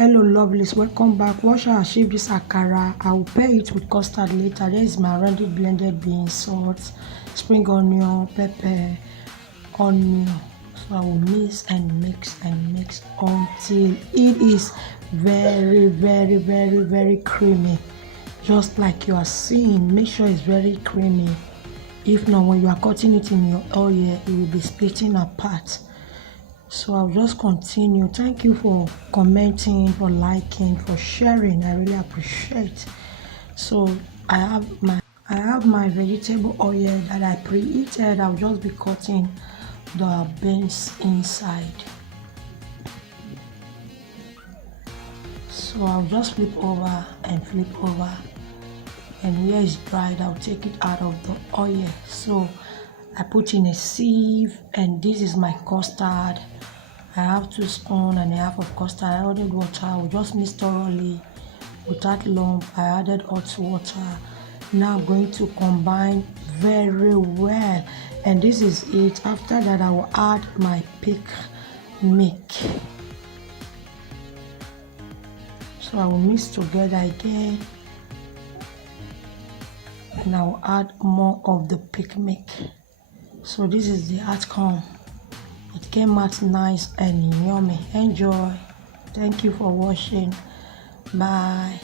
Hello lovelies, welcome back. What shall I achieve this akara? I will pair it with custard later. There is my already blended beans, salt, spring onion, pepper, onion. So I will mix and mix and mix until it is very creamy, just like you are seeing. Make sure it's very creamy. If not, when you are cutting it in your oil, it will be splitting apart. So I'll just continue. Thank you for commenting, for liking, for sharing. I really appreciate. So I have my vegetable oil that I preheated. I'll just be cutting the beans inside. So I'll just flip over and flip over, and here it's dried. I'll take it out of the oil. So I put in a sieve, and this is my custard. I have 2 spoons and a half of custard. I added water. I will just mix thoroughly without lump. I added hot water. Now I'm going to combine very well, and this is it. After that, I will add my pick milk. So I will mix together again, and I will add more of the pick milk. So this is the outcome. It came out nice and yummy. Enjoy. Thank you for watching. Bye.